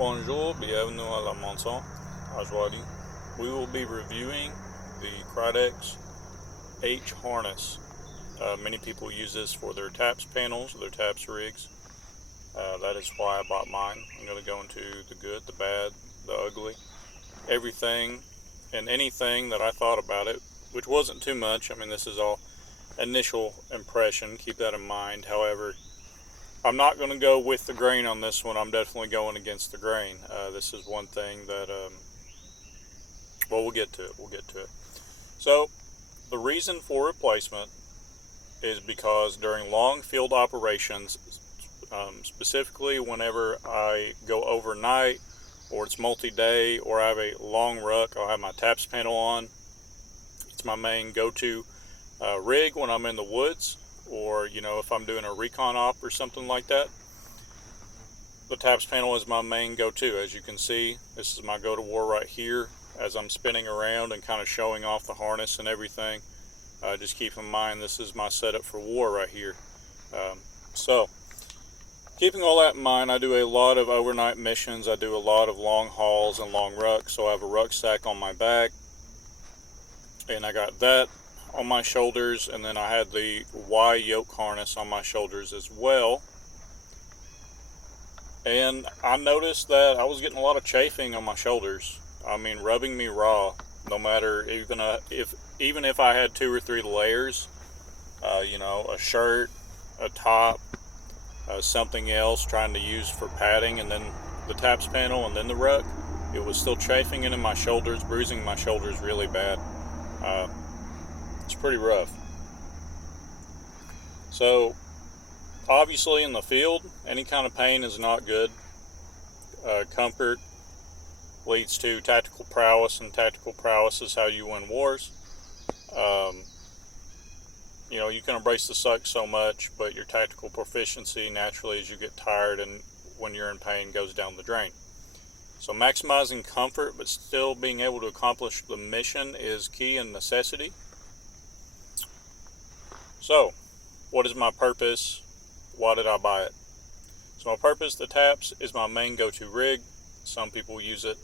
Bonjour, bienvenue à la maison. Aujourd'hui, we will be reviewing the Krydex H harness. Many people use this for their taps panels, their taps rigs. That is why I bought mine. I'm going to go into the good, the bad, the ugly, everything and anything that I thought about it, which wasn't too much. I mean, this is all initial impression. Keep that in mind. However, I'm not going to go with the grain on this one. I'm definitely going against the grain. This is one thing that, well, we'll get to it. We'll get to it. So, the reason for replacement is because during long field operations, specifically whenever I go overnight or it's multi-day or I have a long ruck, I'll have my taps panel on. It's my main go-to rig when I'm in the woods, or if I'm doing a recon op or something like that. The taps panel is my main go-to. As you can see, this is my go-to war right here as I'm spinning around and kind of showing off the harness and everything. Just keep in mind, this is my setup for war right here. So keeping all that in mind, I do a lot of overnight missions. I do a lot of long hauls and long rucks. So I have a rucksack on my back, and I got that on my shoulders, and then I had the Y yoke harness on my shoulders as well. And I noticed that I was getting a lot of chafing on my shoulders. I mean, rubbing me raw. No matter even if I had 2 or 3 layers, a shirt, a top, something else trying to use for padding, and then the taps panel, and then the ruck, it was still chafing into my shoulders, bruising my shoulders really bad. It's pretty rough. So obviously in the field, any kind of pain is not good. Comfort leads to tactical prowess, and tactical prowess is how you win wars. You can embrace the suck so much, but your tactical proficiency naturally, as you get tired and when you're in pain, goes down the drain. So maximizing comfort but still being able to accomplish the mission is key and necessity. So, what is my purpose? Why did I buy it? So my purpose, the taps, is my main go-to rig. Some people use it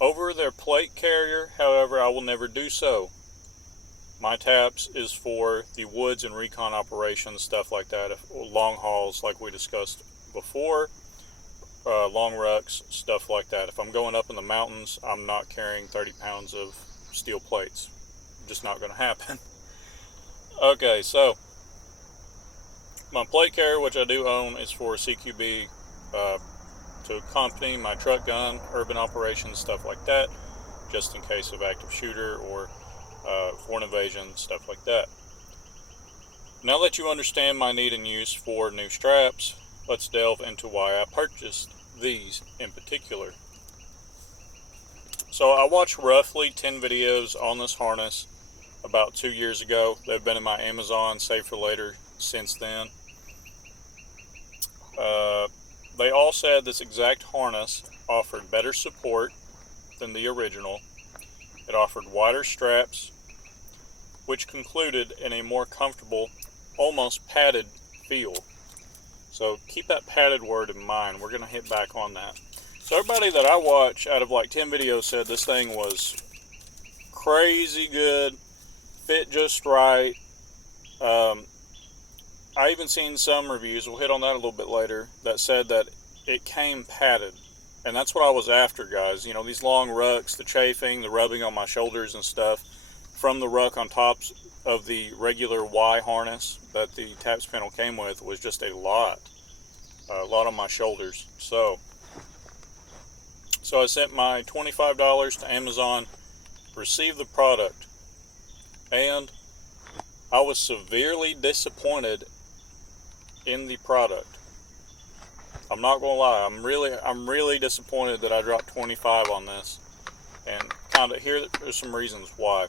over their plate carrier. However, I will never do so. My taps is for the woods and recon operations, stuff like that. Long hauls, like we discussed before, long rucks, stuff like that. If I'm going up in the mountains, I'm not carrying 30 pounds of steel plates. Just not going to happen. Okay, so my plate carrier, which I do own, is for CQB, to accompany my truck gun, urban operations, stuff like that, just in case of active shooter or foreign invasion, stuff like that. Now that you understand my need and use for new straps, let's delve into why I purchased these in particular. So I watched roughly 10 videos on this harness about 2 years ago. They've been in my Amazon Save for Later since then. They all said this exact harness offered better support than the original. It offered wider straps, which concluded in a more comfortable, almost padded feel. So keep that padded word in mind. We're going to hit back on that. So everybody that I watch out of like 10 videos said this thing was crazy good, fit just right. I even seen some reviews, we'll hit on that a little bit later, that said that it came padded. And that's what I was after, guys. These long rucks, the chafing, the rubbing on my shoulders and stuff from the ruck on tops of the regular Y harness that the taps panel came with was just a lot on my shoulders. So I sent my $25 to Amazon, received the product, and I was severely disappointed in the product. I'm not gonna lie, I'm really disappointed that I dropped 25 on this, and there's some reasons why.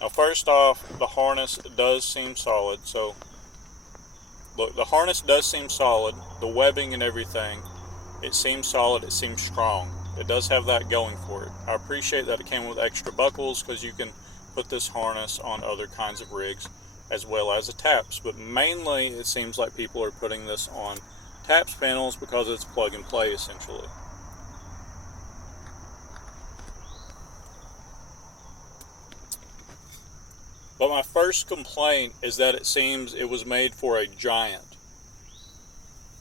Now, first off, the harness does seem solid. So look, the harness does seem solid, the webbing and everything, it seems solid, it seems strong. It does have that going for it. I appreciate that it came with extra buckles, because you can put this harness on other kinds of rigs as well as the taps, but mainly it seems like people are putting this on taps panels because it's plug and play essentially. But my first complaint is that it seems it was made for a giant.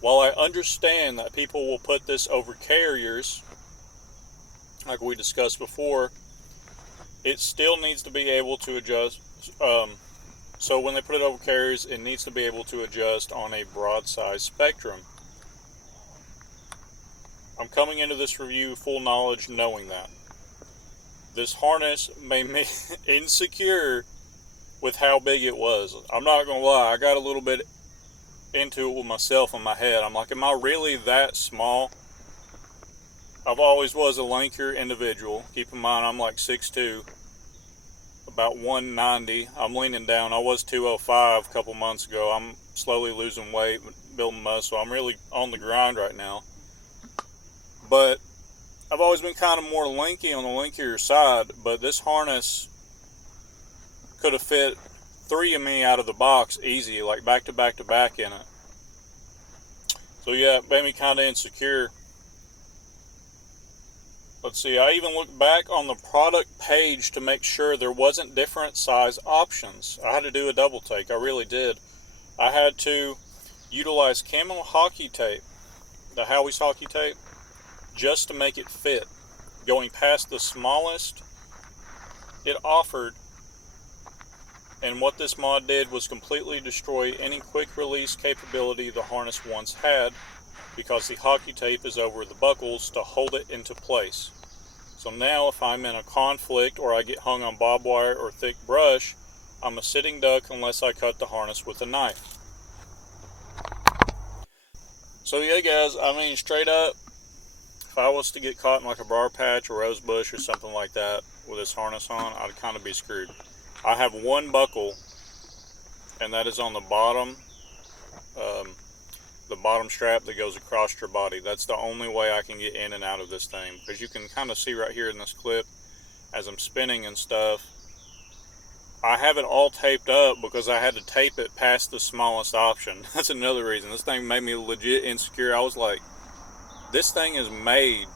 While I understand that people will put this over carriers, like we discussed before, it still needs to be able to adjust. So when they put it over carriers, it needs to be able to adjust on a broad size spectrum. I'm coming into this review full knowledge knowing that. This harness made me insecure with how big it was. I'm not going to lie, I got a little bit into it with myself in my head. I'm like, am I really that small? I've always was a lankier individual. Keep in mind, I'm like 6'2", about 190. I'm leaning down. I was 205 a couple months ago. I'm slowly losing weight, building muscle. I'm really on the grind right now. But I've always been kind of more lanky, on the lankier side, but this harness could have fit 3 of me out of the box easy, like back to back to back in it. So yeah, it made me kind of insecure. Let's see, I even looked back on the product page to make sure there wasn't different size options. I had to do a double take, I really did. I had to utilize camo hockey tape, the Howie's hockey tape, just to make it fit. Going past the smallest it offered, and what this mod did was completely destroy any quick release capability the harness once had, because the hockey tape is over the buckles to hold it into place. So now if I'm in a conflict or I get hung on barbed wire or thick brush, I'm a sitting duck unless I cut the harness with a knife. So yeah guys, I mean straight up, if I was to get caught in like a briar patch or rose bush or something like that with this harness on, I'd kind of be screwed. I have one buckle, and that is on the bottom strap that goes across your body. That's the only way I can get in and out of this thing, because you can kind of see right here in this clip as I'm spinning and stuff, I have it all taped up because I had to tape it past the smallest option. That's another reason. This thing made me legit insecure. I was like, this thing is made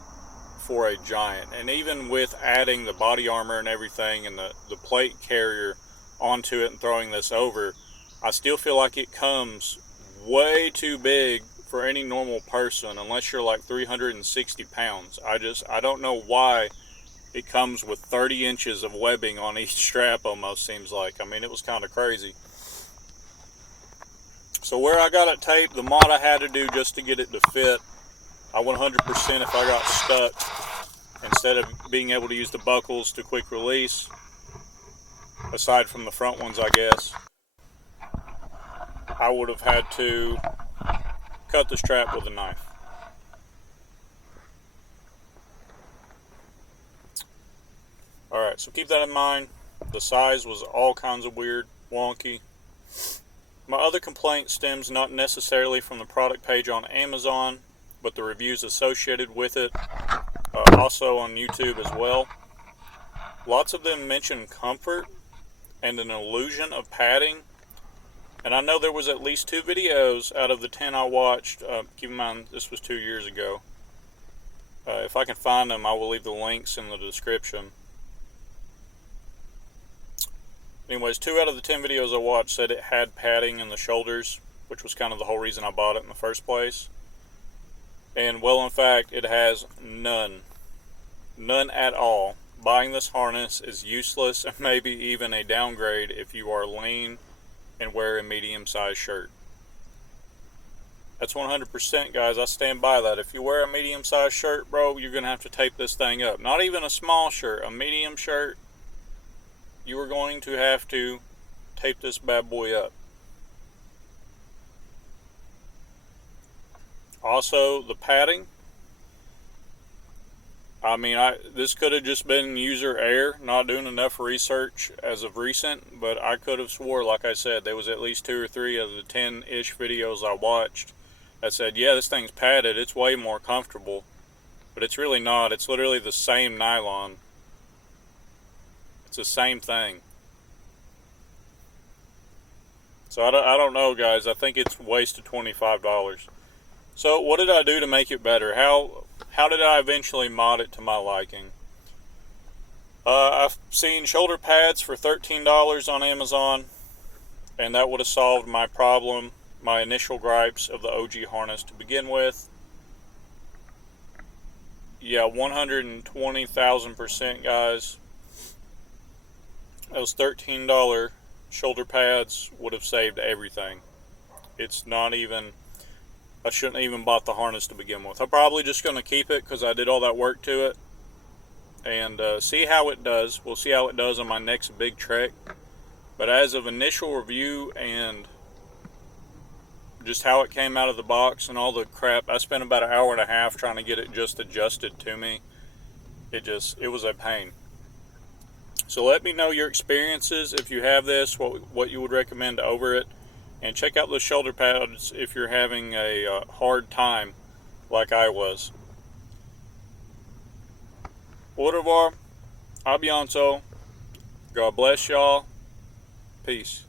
for a giant. And even with adding the body armor and everything and the plate carrier onto it and throwing this over, I still feel like it comes way too big for any normal person unless you're like 360 pounds. I don't know why it comes with 30 inches of webbing on each strap, almost seems like. I mean, it was kind of crazy. So where I got it taped, the mod I had to do just to get it to fit, I 100% if I got stuck, instead of being able to use the buckles to quick release, aside from the front ones I guess, I would have had to cut the strap with a knife. Alright, so keep that in mind. The size was all kinds of weird, wonky. My other complaint stems not necessarily from the product page on Amazon, but the reviews associated with it, also on YouTube as well. Lots of them mention comfort and an illusion of padding. And I know there was at least 2 videos out of the 10 I watched. Keep in mind, this was 2 years ago. If I can find them, I will leave the links in the description. Anyways, 2 out of the 10 videos I watched said it had padding in the shoulders, which was kind of the whole reason I bought it in the first place. And well, in fact, it has none. None at all. Buying this harness is useless and maybe even a downgrade if you are lean and wear a medium-sized shirt. That's 100%, guys. I stand by that. If you wear a medium-sized shirt, bro, you're going to have to tape this thing up. Not even a small shirt, a medium shirt. You are going to have to tape this bad boy up. Also, the padding. I mean, this could have just been user error, not doing enough research as of recent, but I could have swore, like I said, there was at least 2 or 3 of the 10-ish videos I watched that said, yeah, this thing's padded, it's way more comfortable, but it's really not. It's literally the same nylon. It's the same thing. So I don't know, guys. I think it's wasted $25. So what did I do to make it better? How did I eventually mod it to my liking? I've seen shoulder pads for $13 on Amazon, and that would have solved my problem, my initial gripes of the OG harness to begin with. Yeah, 120,000%, guys. Those $13 shoulder pads would have saved everything. It's not even, I shouldn't have even bought the harness to begin with. I'm probably just going to keep it because I did all that work to it, and see how it does. We'll see how it does on my next big trek. But as of initial review and just how it came out of the box and all the crap, I spent about an hour and a half trying to get it just adjusted to me. It was a pain. So let me know your experiences if you have this, what you would recommend over it, and check out those shoulder pads if you're having a hard time like I was. Au revoir, à bientôt. God bless y'all. Peace.